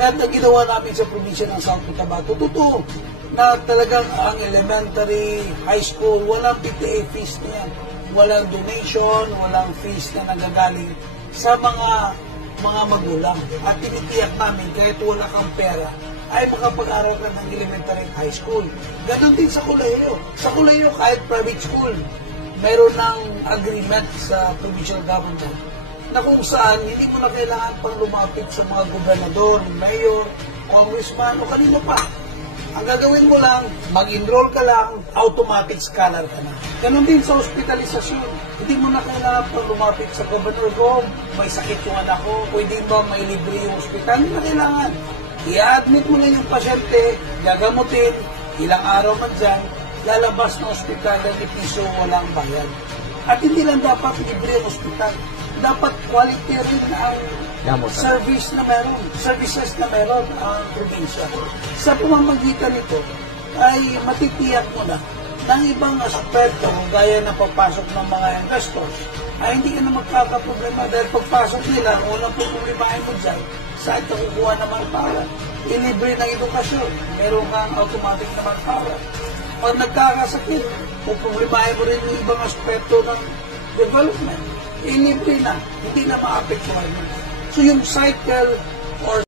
Kaya na ginawa namin sa probinsya ng South Cotabato, totoo na talagang ang elementary, high school, walang PTA fees na yan. Walang donation, walang fees na nagagaling sa mga magulang. At tinitiyak namin kahit wala kang pera, ay makapag-aral ka ng elementary at high school. Ganon din sa kolehiyo. Sa kolehiyo, kahit private school, meron ng agreement sa provincial government na kung saan hindi mo na kailangan pang lumapit sa mga gobernador, mayor, congressman o kanino pa. Ang gagawin mo lang, mag-enroll ka lang, automatic scholar ka na. Ganon din sa hospitalisasyon. Hindi mo na kailangan pang lumapit sa gobernador ko, may sakit yung anak ko, pwede ba may libre yung hospital? Hindi na kailangan. I-admit mo na yung pasyente, gagamutin, ilang araw man dyan, lalabas ng ospital ng piso, walang bayad. At hindi lang dapat libre ang ospital. Dapat quality rin ang service na meron, services na meron ang probinsya. Sa pamamagitan nito, ay matitiyak mo na ng ibang aspeto, gaya na pagpasok ng mga investors, ay hindi ka na magkakaproblema dahil pagpasok nila, unang pupulimahin mo dyan, saan ka kukuha ng manpower? Ilibre ng edukasyon, meron kang automatic na manpower. Pag nagkakasakit, pupulimahin mo rin yung ibang aspeto ng development. Ilibre na, hindi na maapektuhan mo. So yung cycle